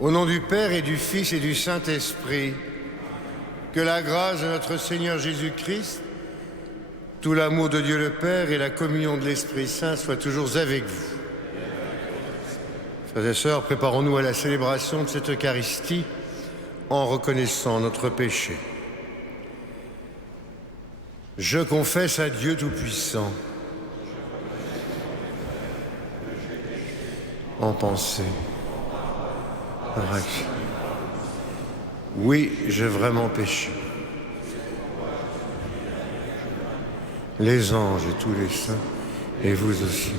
Au nom du Père et du Fils et du Saint-Esprit, que la grâce de notre Seigneur Jésus-Christ, tout l'amour de Dieu le Père et la communion de l'Esprit Saint soient toujours avec vous. Frères et sœurs, préparons-nous à la célébration de cette Eucharistie en reconnaissant notre péché. Je confesse à Dieu Tout-Puissant, en pensée, par action. Oui, j'ai vraiment péché. Les anges et tous les saints, et vous aussi,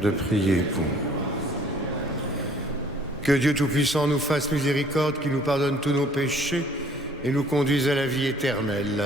de prier pour nous. Que Dieu Tout-Puissant nous fasse miséricorde, qu'il nous pardonne tous nos péchés et nous conduise à la vie éternelle.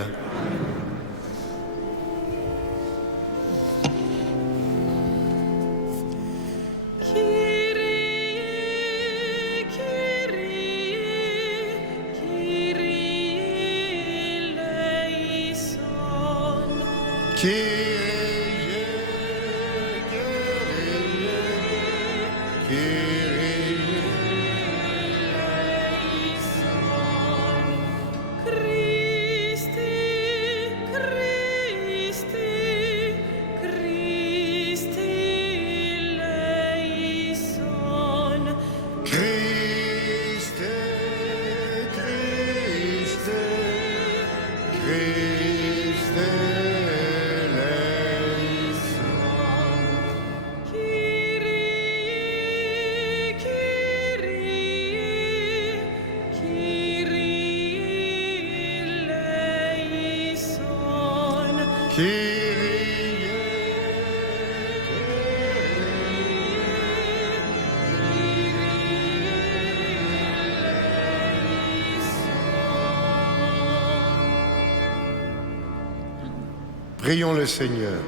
Prions le Seigneur.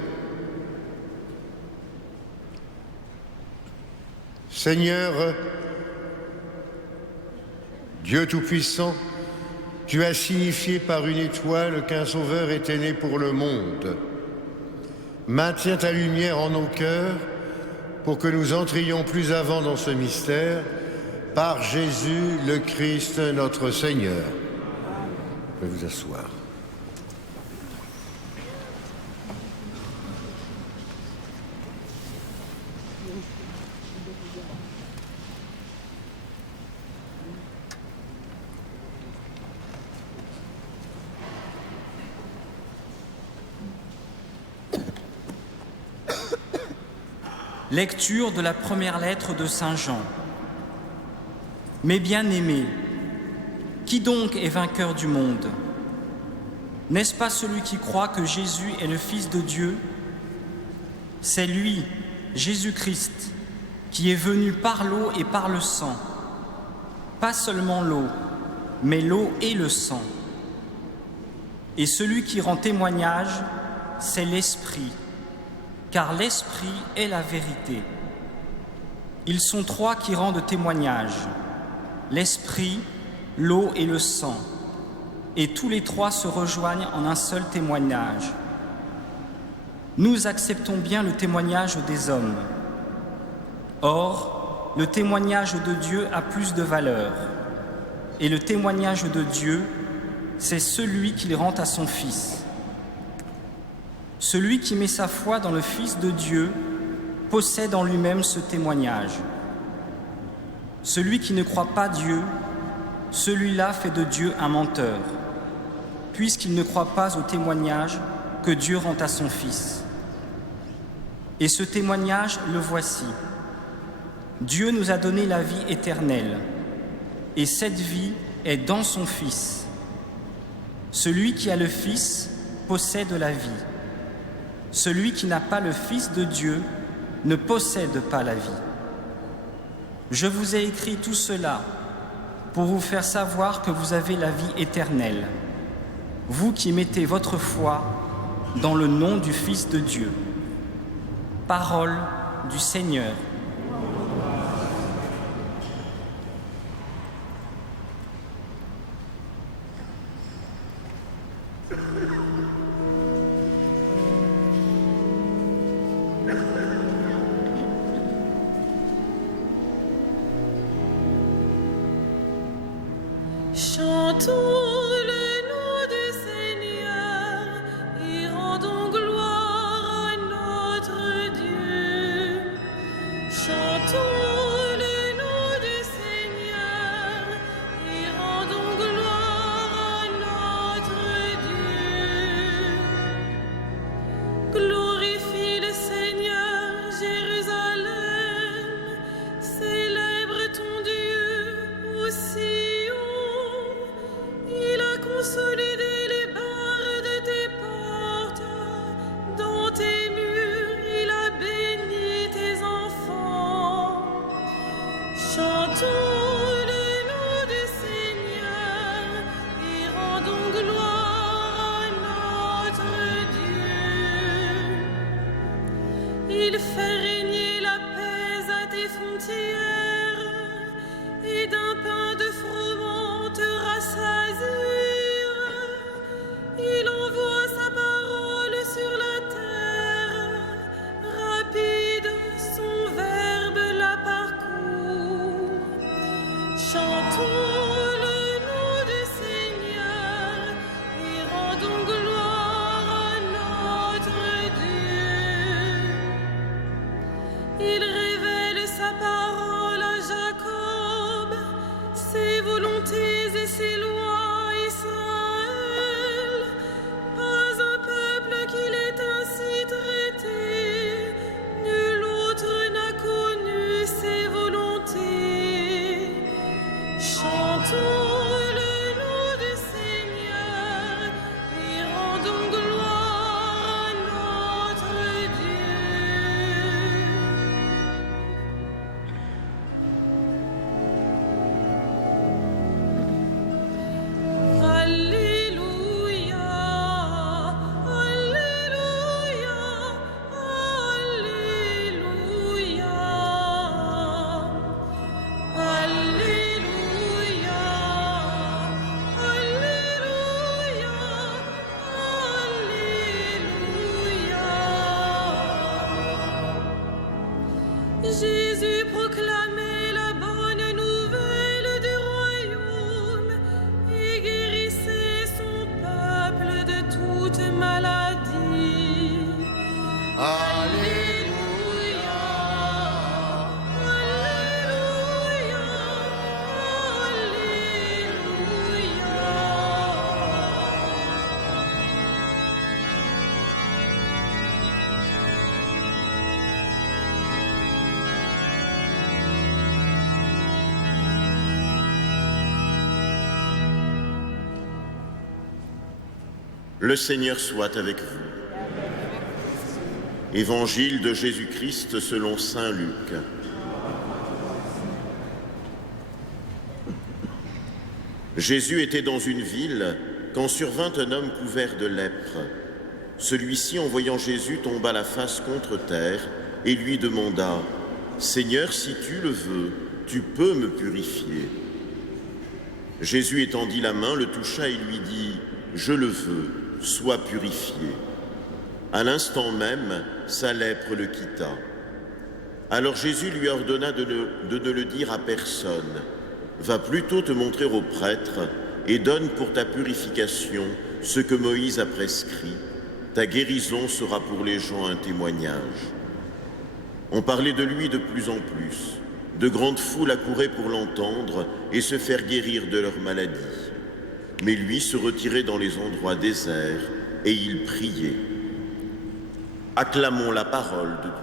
Seigneur, Dieu Tout-Puissant, tu as signifié par une étoile qu'un Sauveur était né pour le monde. Maintiens ta lumière en nos cœurs pour que nous entrions plus avant dans ce mystère, par Jésus le Christ notre Seigneur. Je vais vous asseoir. Lecture de la première lettre de Saint Jean. Mes bien-aimés, qui donc est vainqueur du monde? N'est-ce pas celui qui croit que Jésus est le Fils de Dieu? C'est lui, Jésus-Christ, qui est venu par l'eau et par le sang. Pas seulement l'eau, mais l'eau et le sang. Et celui qui rend témoignage, c'est l'Esprit, car l'Esprit est la vérité. Ils sont trois qui rendent témoignage, l'Esprit, l'eau et le sang, et tous les trois se rejoignent en un seul témoignage. Nous acceptons bien le témoignage des hommes. Or, le témoignage de Dieu a plus de valeur, et le témoignage de Dieu, c'est celui qu'il rend à son Fils. Celui qui met sa foi dans le Fils de Dieu possède en lui-même ce témoignage. Celui qui ne croit pas Dieu, celui-là fait de Dieu un menteur, puisqu'il ne croit pas au témoignage que Dieu rend à son Fils. Et ce témoignage, le voici. Dieu nous a donné la vie éternelle, et cette vie est dans son Fils. Celui qui a le Fils possède la vie. Celui qui n'a pas le Fils de Dieu ne possède pas la vie. Je vous ai écrit tout cela pour vous faire savoir que vous avez la vie éternelle, vous qui mettez votre foi dans le nom du Fils de Dieu. Parole du Seigneur. Le Seigneur soit avec vous. Évangile de Jésus-Christ selon saint Luc. Jésus était dans une ville quand survint un homme couvert de lèpre. Celui-ci, en voyant Jésus, tomba la face contre terre et lui demanda « Seigneur, si tu le veux, tu peux me purifier. » Jésus étendit la main, le toucha et lui dit « Je le veux, sois purifié. » À l'instant même, sa lèpre le quitta. Alors Jésus lui ordonna de ne le dire à personne. « Va plutôt te montrer au prêtre et donne pour ta purification ce que Moïse a prescrit. Ta guérison sera pour les gens un témoignage. » On parlait de lui de plus en plus. De grandes foules accouraient pour l'entendre et se faire guérir de leur maladie. Mais lui se retirait dans les endroits déserts et il priait. Acclamons la parole de Dieu.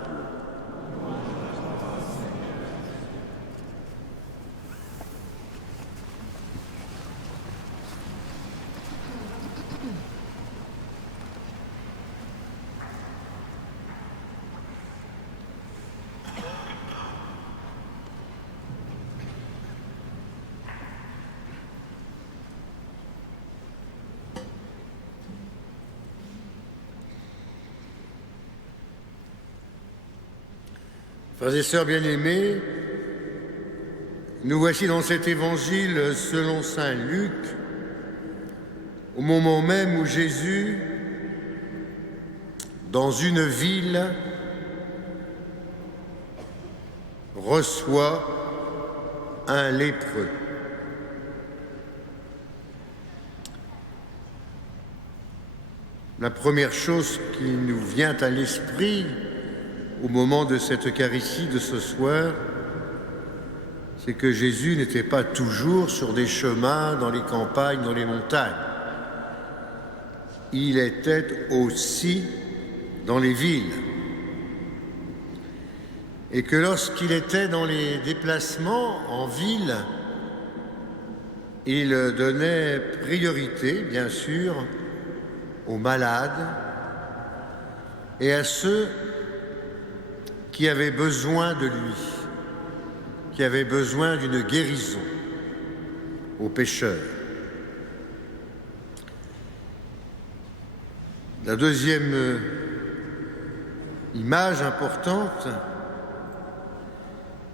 Frères et sœurs bien-aimés, nous voici dans cet évangile selon saint Luc, au moment même où Jésus, dans une ville, reçoit un lépreux. La première chose qui nous vient à l'esprit au moment de cette Eucharistie de ce soir, c'est que Jésus n'était pas toujours sur des chemins, dans les campagnes, dans les montagnes. Il était aussi dans les villes. Et que lorsqu'il était dans les déplacements en ville, il donnait priorité, bien sûr, aux malades et à ceux qui avaient besoin de lui, qui avaient besoin d'une guérison, aux pécheurs. La deuxième image importante,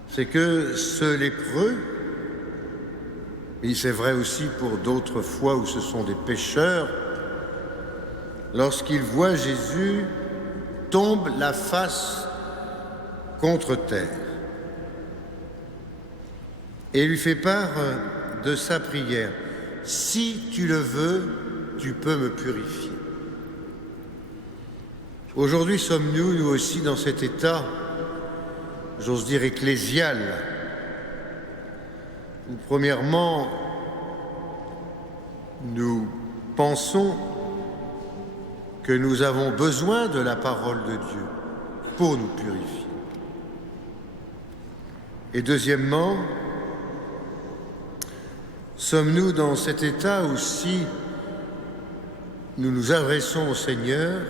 c'est que ce lépreux, et c'est vrai aussi pour d'autres fois où ce sont des pécheurs, lorsqu'il voit Jésus, tombe la face contre terre et lui fait part de sa prière. Si tu le veux, tu peux me purifier. Aujourd'hui, sommes-nous, nous aussi, dans cet état, j'ose dire ecclésial, où premièrement, nous pensons que nous avons besoin de la parole de Dieu pour nous purifier. Et deuxièmement, sommes-nous dans cet état où si nous nous adressons au Seigneur,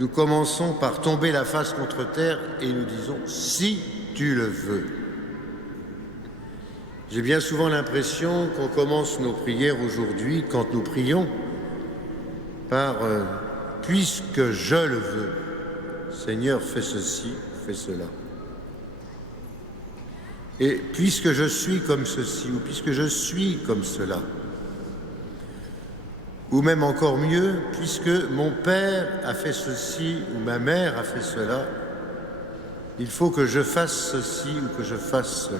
nous commençons par tomber la face contre terre et nous disons « si tu le veux ». J'ai bien souvent l'impression qu'on commence nos prières aujourd'hui, quand nous prions, par « puisque je le veux, Seigneur, fais ceci, fais cela ». Et « puisque je suis comme ceci » ou « puisque je suis comme cela ». Ou même encore mieux, « puisque mon père a fait ceci ou ma mère a fait cela, il faut que je fasse ceci ou que je fasse cela ».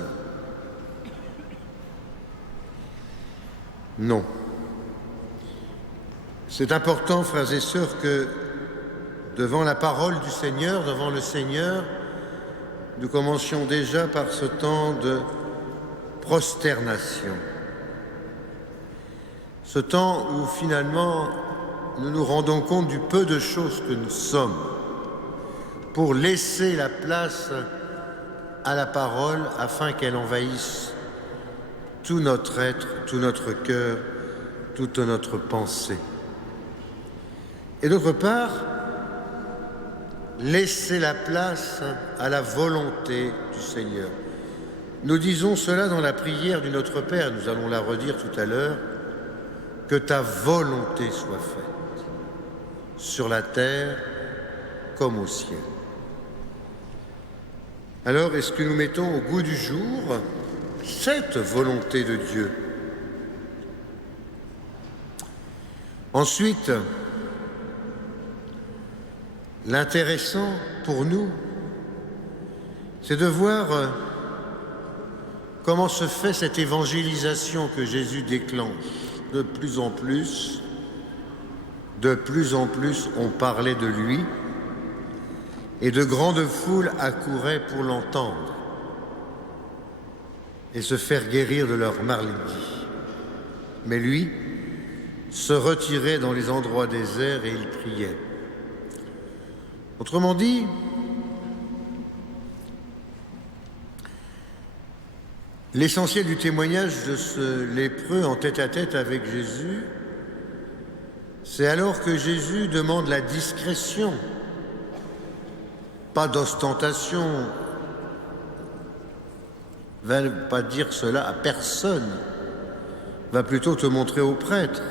Non. C'est important, frères et sœurs, que devant la parole du Seigneur, devant le Seigneur, nous commencions déjà par ce temps de prosternation. Ce temps où finalement nous nous rendons compte du peu de choses que nous sommes pour laisser la place à la parole afin qu'elle envahisse tout notre être, tout notre cœur, toute notre pensée. Et d'autre part, laisser la place à la volonté du Seigneur. Nous disons cela dans la prière du Notre Père, nous allons la redire tout à l'heure, que ta volonté soit faite, sur la terre comme au ciel. Alors, est-ce que nous mettons au goût du jour cette volonté de Dieu? Ensuite, l'intéressant pour nous, c'est de voir comment se fait cette évangélisation que Jésus déclenche. De plus en plus, on parlait de lui et de grandes foules accouraient pour l'entendre et se faire guérir de leur maladie. Mais lui se retirait dans les endroits déserts et il priait. Autrement dit, l'essentiel du témoignage de ce lépreux en tête-à-tête avec Jésus, c'est alors que Jésus demande la discrétion, pas d'ostentation, va pas dire cela à personne, va plutôt te montrer au prêtre,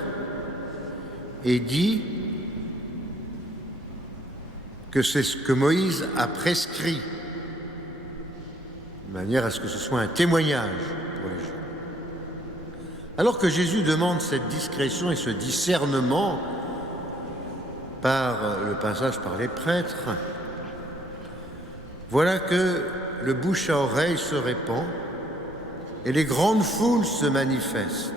et dit que c'est ce que Moïse a prescrit, de manière à ce que ce soit un témoignage pour les gens. Alors que Jésus demande cette discrétion et ce discernement par le passage par les prêtres, voilà que le bouche à oreille se répand et les grandes foules se manifestent.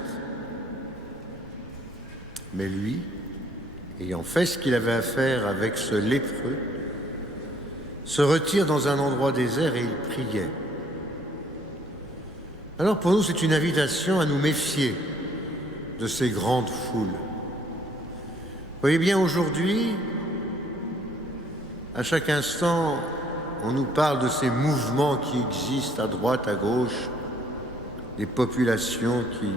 Mais lui, ayant fait ce qu'il avait à faire avec ce lépreux, se retire dans un endroit désert et il priait. Alors pour nous, c'est une invitation à nous méfier de ces grandes foules. Vous voyez bien, aujourd'hui, à chaque instant, on nous parle de ces mouvements qui existent à droite, à gauche, des populations qui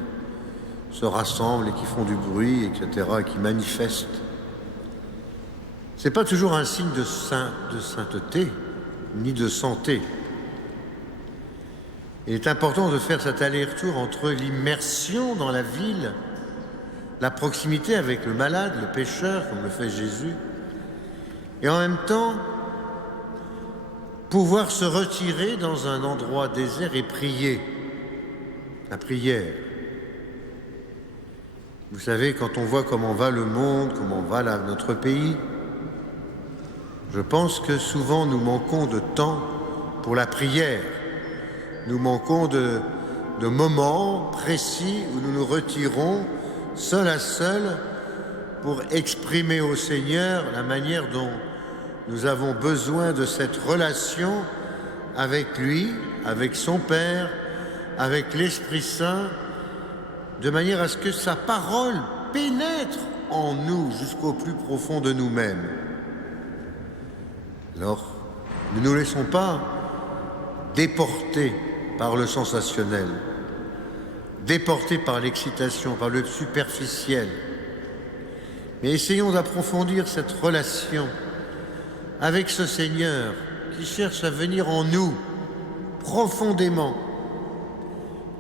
se rassemblent et qui font du bruit, etc., et qui manifestent. Ce n'est pas toujours un signe de sainteté, ni de santé. Il est important de faire cet aller-retour entre l'immersion dans la ville, la proximité avec le malade, le pécheur, comme le fait Jésus, et en même temps, pouvoir se retirer dans un endroit désert et prier. La prière. Vous savez, quand on voit comment va le monde, comment va notre pays, je pense que souvent nous manquons de temps pour la prière. Nous manquons de moments précis où nous nous retirons seul à seul pour exprimer au Seigneur la manière dont nous avons besoin de cette relation avec lui, avec son Père, avec l'Esprit Saint, de manière à ce que sa parole pénètre en nous jusqu'au plus profond de nous-mêmes. Alors, ne nous laissons pas déporter par le sensationnel, déporter par l'excitation, par le superficiel, mais essayons d'approfondir cette relation avec ce Seigneur qui cherche à venir en nous profondément,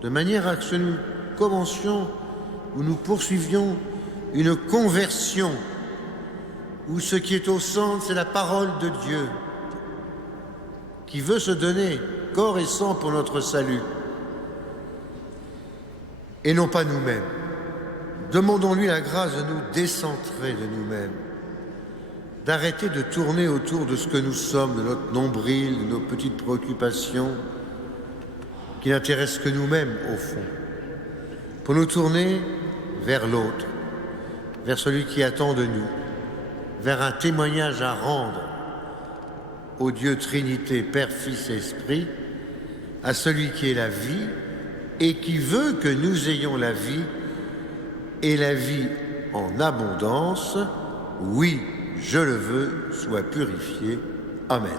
de manière à ce que nous commencions ou nous poursuivions une conversion où ce qui est au centre, c'est la parole de Dieu qui veut se donner corps et sang pour notre salut et non pas nous-mêmes. Demandons-lui la grâce de nous décentrer de nous-mêmes, d'arrêter de tourner autour de ce que nous sommes, de notre nombril, de nos petites préoccupations qui n'intéressent que nous-mêmes au fond, pour nous tourner vers l'autre, vers celui qui attend de nous, vers un témoignage à rendre au Dieu Trinité, Père, Fils et Esprit, à celui qui est la vie et qui veut que nous ayons la vie et la vie en abondance. Oui, je le veux, sois purifié. Amen.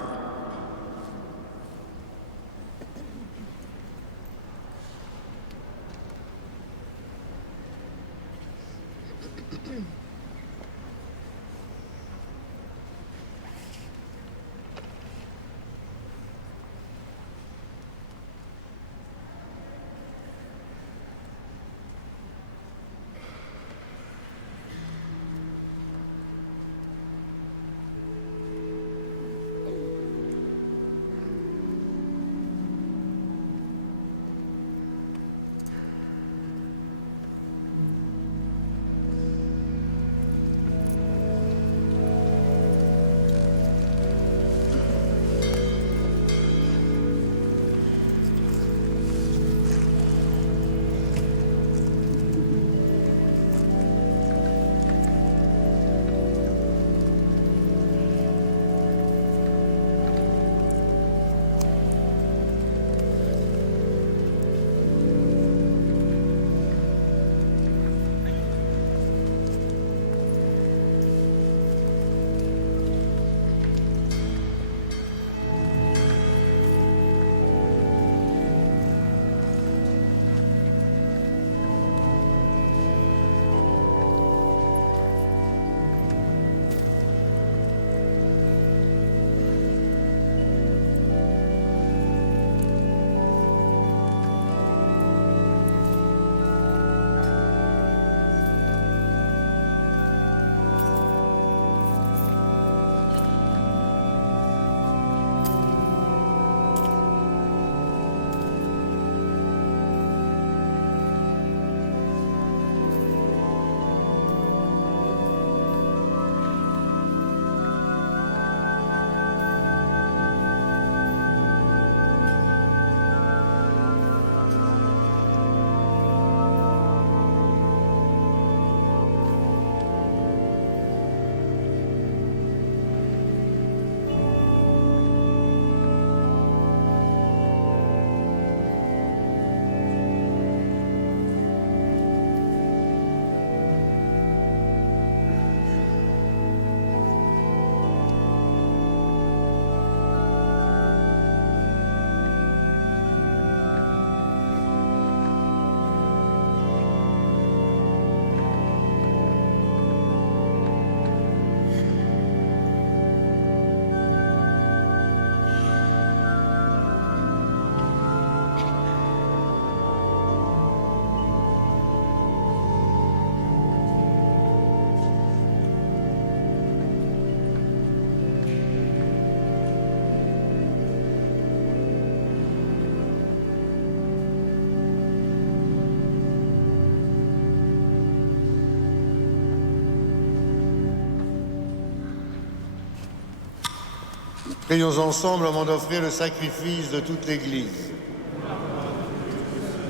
Prions ensemble avant d'offrir le sacrifice de toute l'Église.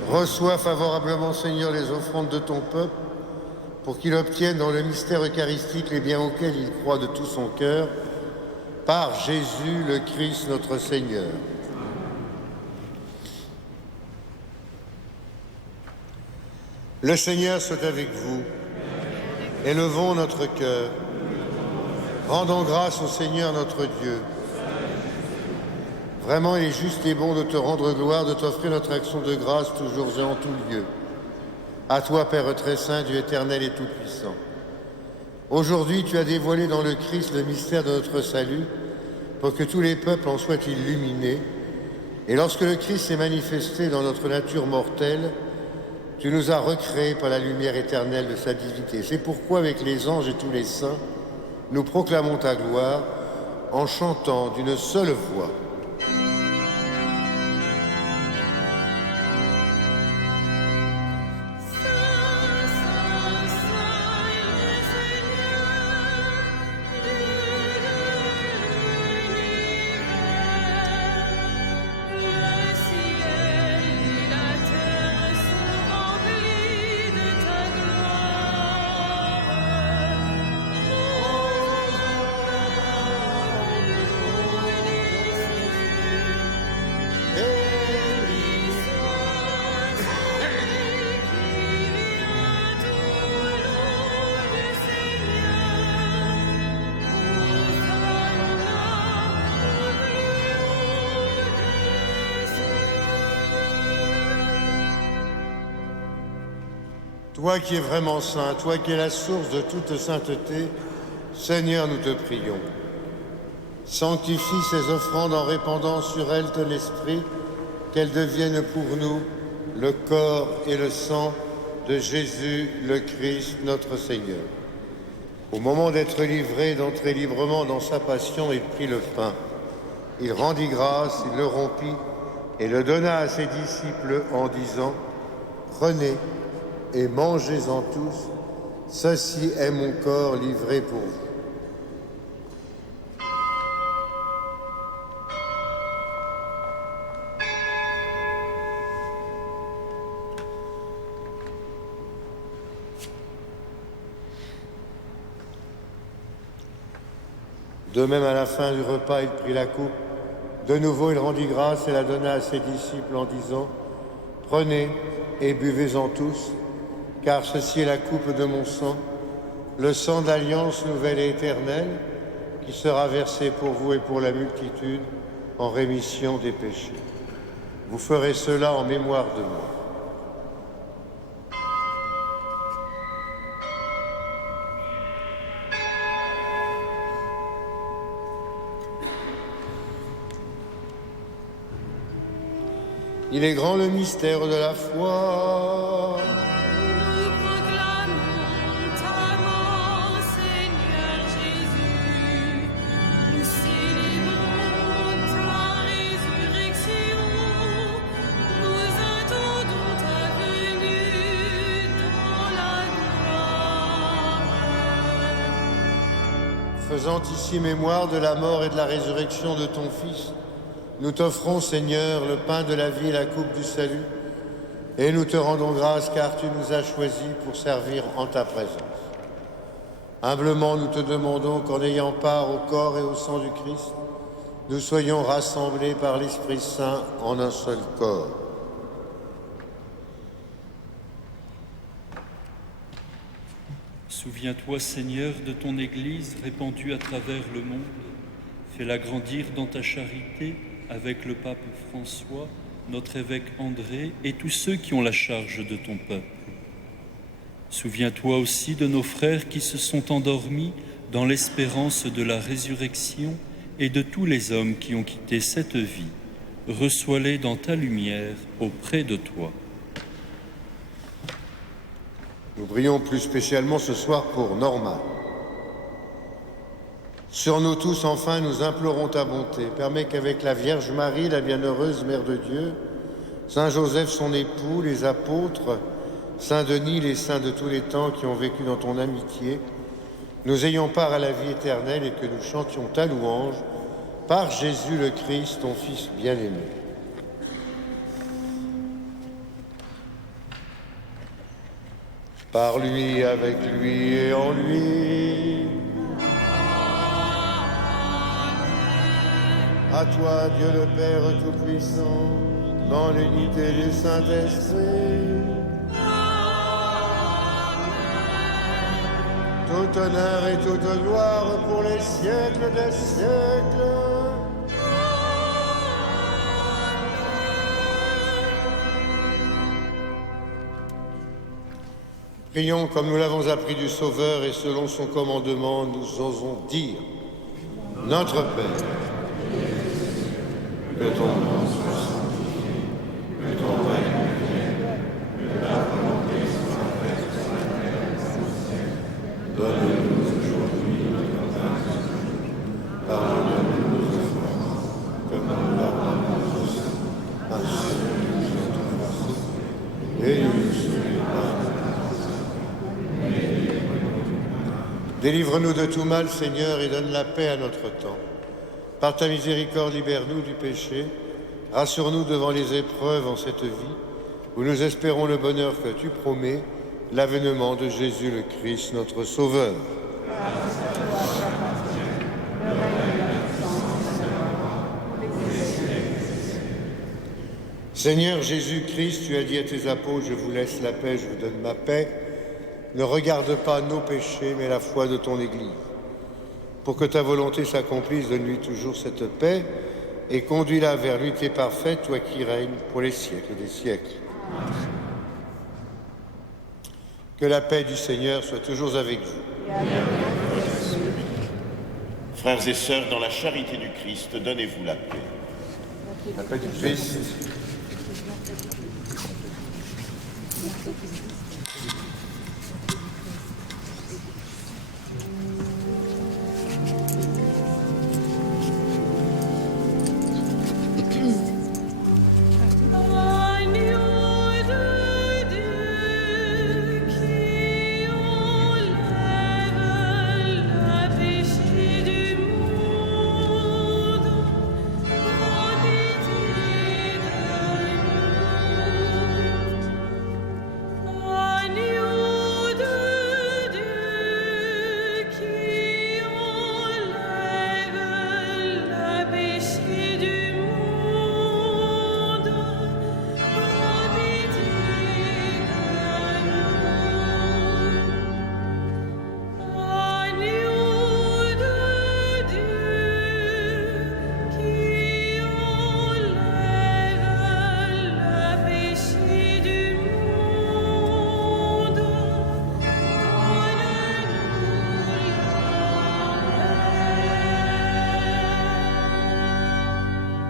Reçois favorablement, Seigneur, les offrandes de ton peuple, pour qu'il obtienne dans le mystère eucharistique les biens auxquels il croit de tout son cœur, par Jésus le Christ notre Seigneur. Le Seigneur soit avec vous. Élevons notre cœur. Rendons grâce au Seigneur notre Dieu. Vraiment, il est juste et bon de te rendre gloire, de t'offrir notre action de grâce toujours et en tout lieu. À toi, Père très saint, Dieu éternel et tout-puissant. Aujourd'hui, tu as dévoilé dans le Christ le mystère de notre salut, pour que tous les peuples en soient illuminés. Et lorsque le Christ s'est manifesté dans notre nature mortelle, tu nous as recréés par la lumière éternelle de sa divinité. C'est pourquoi, avec les anges et tous les saints, nous proclamons ta gloire en chantant d'une seule voix. Toi qui es vraiment saint, toi qui es la source de toute sainteté, Seigneur, nous te prions. Sanctifie ces offrandes en répandant sur elles ton esprit, qu'elles deviennent pour nous le corps et le sang de Jésus le Christ, notre Seigneur. Au moment d'être livré, d'entrer librement dans sa passion, il prit le pain. Il rendit grâce, il le rompit et le donna à ses disciples en disant « Prenez et mangez-en tous, ceci est mon corps livré pour vous. » De même, à la fin du repas, il prit la coupe. De nouveau, il rendit grâce et la donna à ses disciples en disant « Prenez et buvez-en tous, car ceci est la coupe de mon sang, le sang de l'alliance nouvelle et éternelle, qui sera versé pour vous et pour la multitude en rémission des péchés. Vous ferez cela en mémoire de moi. » Il est grand le mystère de la foi. Nous proclamons ta mort, Seigneur Jésus. Nous célébrons ta résurrection. Nous attendons ta venue dans la gloire. Faisant ici mémoire de la mort et de la résurrection de ton Fils, nous t'offrons, Seigneur, le pain de la vie et la coupe du salut, et nous te rendons grâce car tu nous as choisis pour servir en ta présence. Humblement, nous te demandons qu'en ayant part au corps et au sang du Christ, nous soyons rassemblés par l'Esprit Saint en un seul corps. Souviens-toi, Seigneur, de ton Église répandue à travers le monde. Fais-la grandir dans ta charité avec le pape François, notre évêque André et tous ceux qui ont la charge de ton peuple. Souviens-toi aussi de nos frères qui se sont endormis dans l'espérance de la résurrection et de tous les hommes qui ont quitté cette vie. Reçois-les dans ta lumière auprès de toi. Nous prions plus spécialement ce soir pour Norma. Sur nous tous, enfin, nous implorons ta bonté. Permets qu'avec la Vierge Marie, la bienheureuse Mère de Dieu, Saint Joseph, son époux, les apôtres, Saint Denis, les saints de tous les temps qui ont vécu dans ton amitié, nous ayons part à la vie éternelle et que nous chantions ta louange par Jésus le Christ, ton Fils bien-aimé. Par lui, avec lui et en lui. À toi, Dieu le Père Tout-Puissant, dans l'unité du Saint-Esprit. Tout honneur et toute gloire pour les siècles des siècles. Prions comme nous l'avons appris du Sauveur et selon son commandement, nous osons dire: Notre Père, que ton nom soit sanctifié, que ton règne vienne, que ta volonté soit faite sur la terre comme au ciel. Donne-nous aujourd'hui notre pain quotidien. Pardonne-nous nos offenses, comme nous pardonnons aussi à ceux qui nous ont offensés. Et ne nous soumets pas. Délivre-nous de tout mal, Seigneur, et donne la paix à notre temps. Par ta miséricorde, libère-nous du péché. Rassure-nous devant les épreuves en cette vie, où nous espérons le bonheur que tu promets, l'avènement de Jésus le Christ, notre Sauveur. Seigneur Jésus-Christ, tu as dit à tes apôtres, je vous laisse la paix, je vous donne ma paix. Ne regarde pas nos péchés, mais la foi de ton Église. Pour que ta volonté s'accomplisse, donne-lui toujours cette paix et conduis-la vers l'unité parfaite, toi qui règnes pour les siècles des siècles. Que la paix du Seigneur soit toujours avec vous. Frères et sœurs, dans la charité du Christ, donnez-vous la paix. La paix du Christ.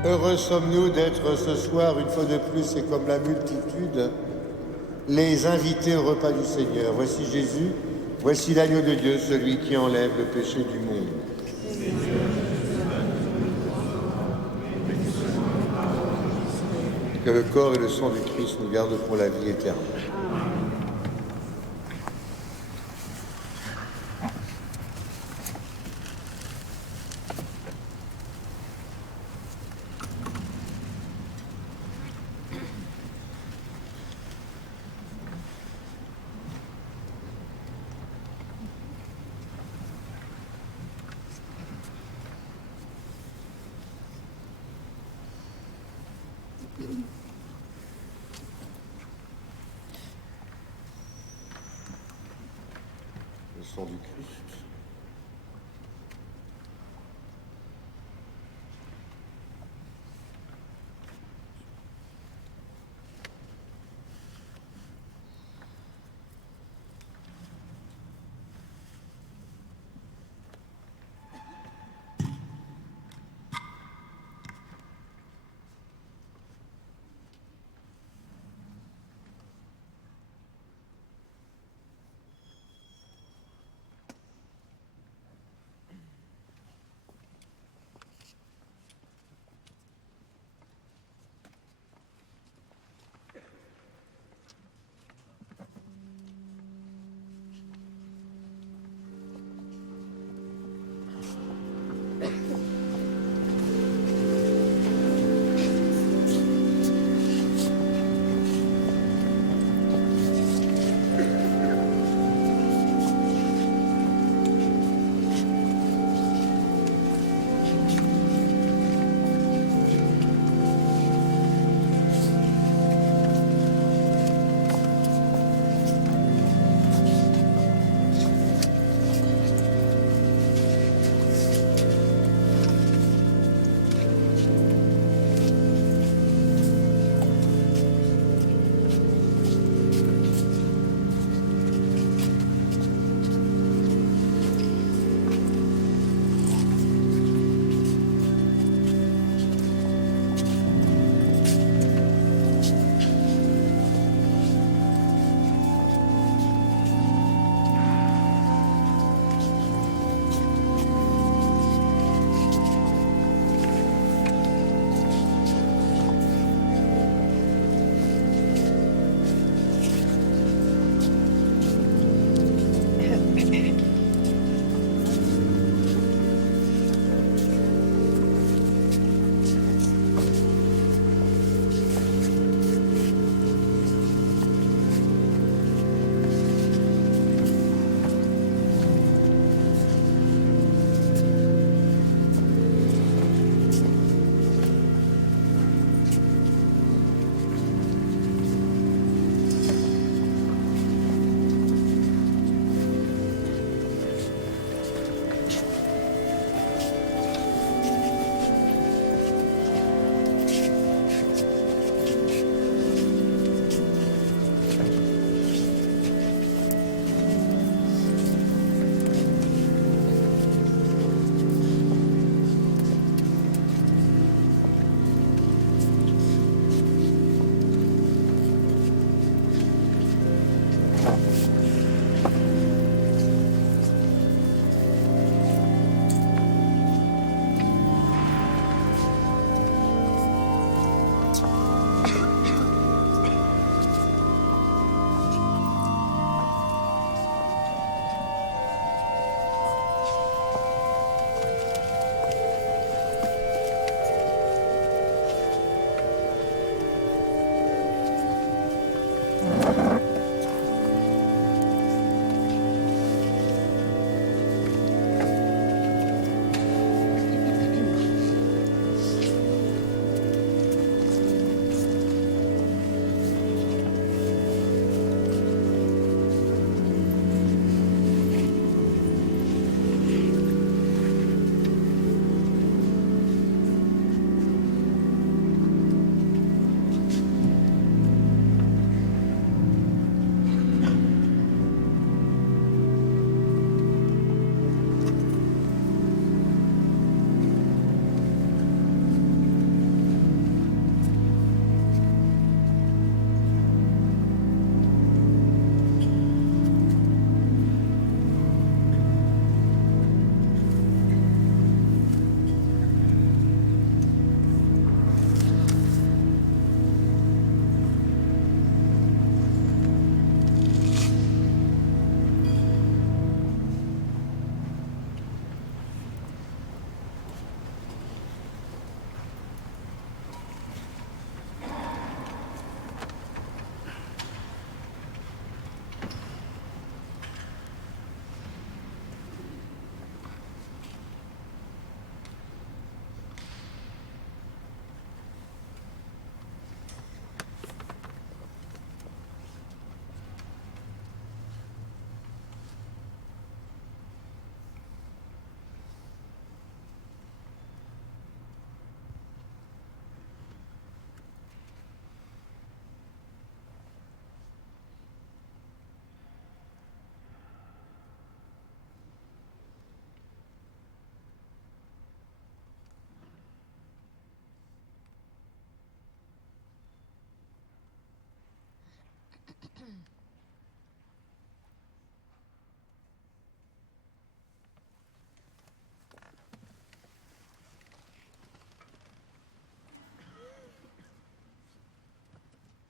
Heureux sommes-nous d'être ce soir, une fois de plus, et comme la multitude, les invités au repas du Seigneur. Voici Jésus, voici l'agneau de Dieu, celui qui enlève le péché du monde. Que le corps et le sang du Christ nous gardent pour la vie éternelle. Le sang du Christ.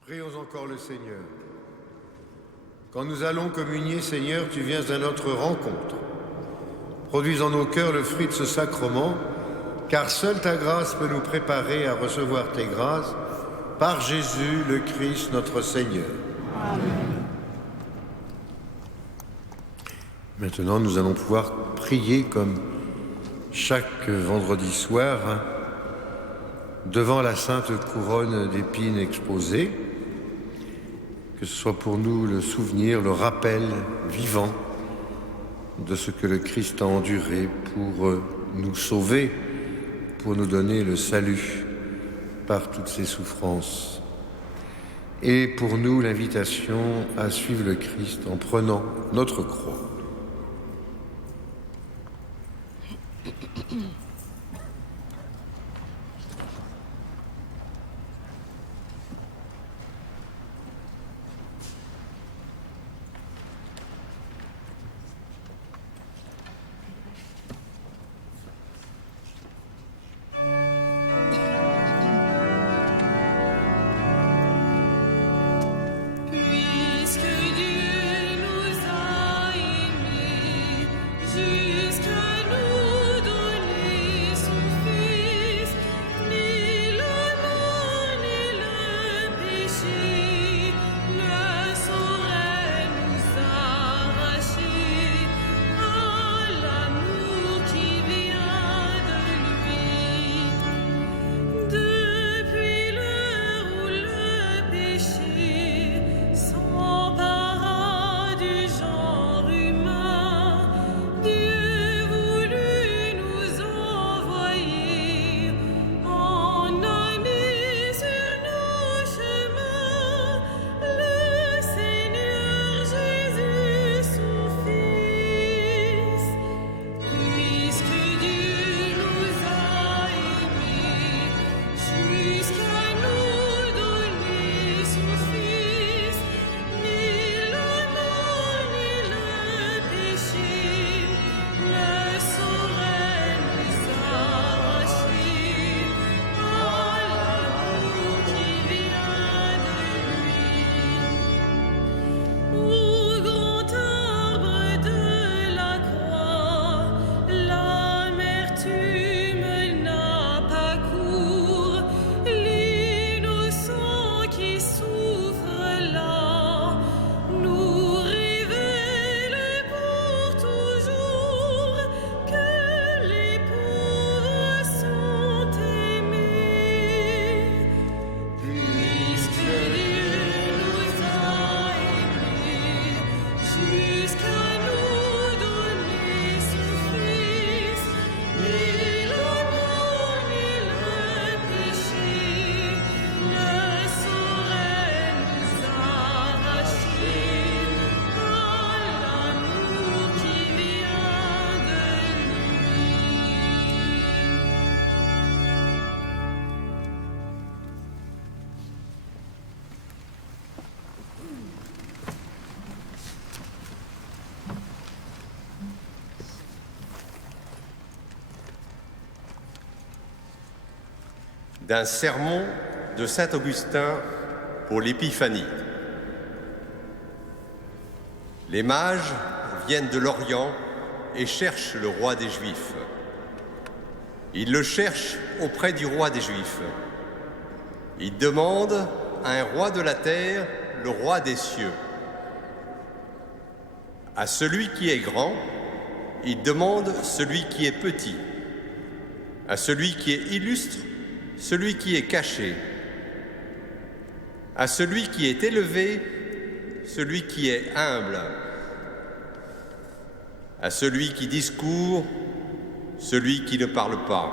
Prions encore le Seigneur. Quand nous allons communier, Seigneur, tu viens à notre rencontre. Produis en nos cœurs le fruit de ce sacrement, car seule ta grâce peut nous préparer à recevoir tes grâces, par Jésus le Christ notre Seigneur. Amen. Maintenant, nous allons pouvoir prier comme chaque vendredi soir devant la sainte couronne d'épines exposée, que ce soit pour nous le souvenir, le rappel vivant de ce que le Christ a enduré pour nous sauver, pour nous donner le salut par toutes ses souffrances. Et pour nous, l'invitation à suivre le Christ en prenant notre croix. D'un sermon de saint Augustin pour l'Épiphanie. Les mages viennent de l'Orient et cherchent le roi des Juifs. Ils le cherchent auprès du roi des Juifs. Ils demandent à un roi de la terre, le roi des cieux. À celui qui est grand, ils demandent celui qui est petit. À celui qui est illustre, celui qui est caché, à celui qui est élevé, celui qui est humble, à celui qui discourt, celui qui ne parle pas,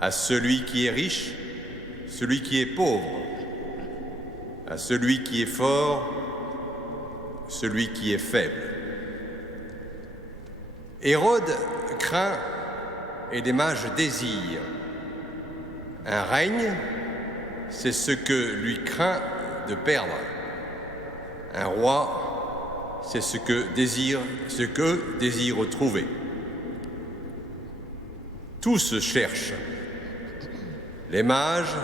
à celui qui est riche, celui qui est pauvre, à celui qui est fort, celui qui est faible. Hérode craint et les mages désirent. Un règne, c'est ce que lui craint de perdre. Un roi, c'est ce que désire trouver. Tous cherchent. Les mages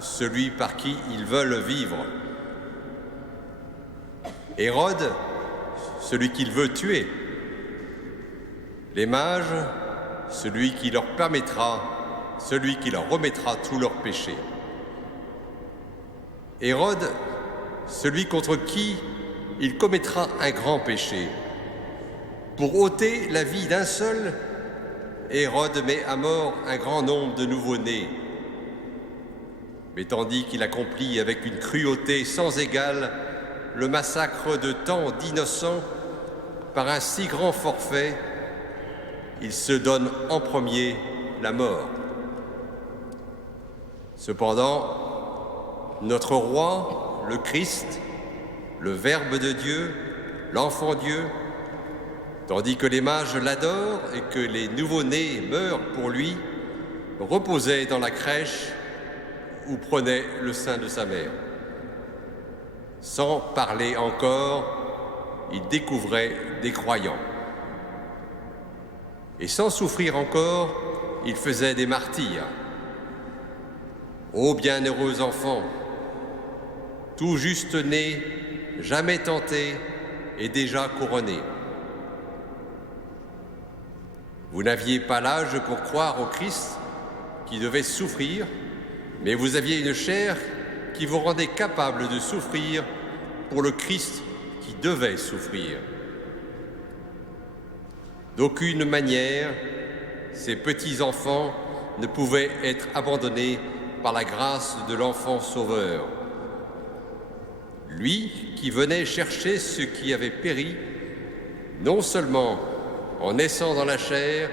celui par qui ils veulent vivre. Hérode, celui qu'il veut tuer. Les mages, celui qui leur permettra, celui qui leur remettra tous leurs péchés. Hérode, celui contre qui il commettra un grand péché. Pour ôter la vie d'un seul, Hérode met à mort un grand nombre de nouveau-nés. Mais tandis qu'il accomplit avec une cruauté sans égale le massacre de tant d'innocents par un si grand forfait, il se donne en premier la mort. Cependant, notre roi, le Christ, le Verbe de Dieu, l'Enfant Dieu, tandis que les mages l'adorent et que les nouveau-nés meurent pour lui, reposait dans la crèche où prenait le sein de sa mère. Sans parler encore, il découvrait des croyants. Et sans souffrir encore, il faisait des martyrs. Ô bienheureux enfants, tout juste né, jamais tenté et déjà couronné. Vous n'aviez pas l'âge pour croire au Christ qui devait souffrir, mais vous aviez une chair qui vous rendait capable de souffrir pour le Christ qui devait souffrir. D'aucune manière, ces petits-enfants ne pouvaient être abandonnés par la grâce de l'enfant sauveur. Lui qui venait chercher ceux qui avaient péri, non seulement en naissant dans la chair,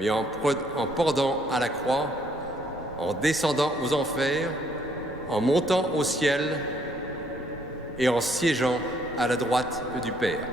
mais en pendant à la croix, en descendant aux enfers, en montant au ciel et en siégeant à la droite du Père.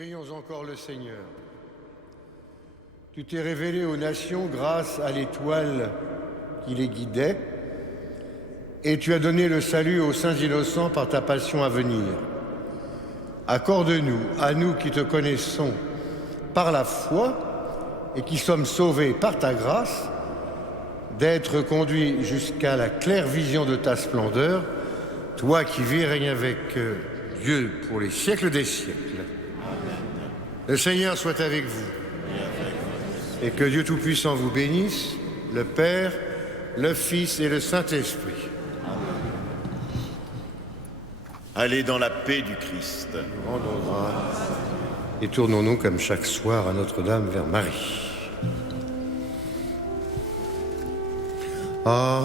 Prions encore le Seigneur. Tu t'es révélé aux nations grâce à l'étoile qui les guidait, et tu as donné le salut aux saints innocents par ta passion à venir. Accorde-nous, à nous qui te connaissons par la foi et qui sommes sauvés par ta grâce, d'être conduits jusqu'à la claire vision de ta splendeur, toi qui vis et règnes avec Dieu pour les siècles des siècles. Le Seigneur soit avec vous. Et que Dieu Tout-Puissant vous bénisse, le Père, le Fils et le Saint-Esprit. Allez dans la paix du Christ. Rendons grâce et tournons-nous comme chaque soir à Notre-Dame vers Marie. Alma.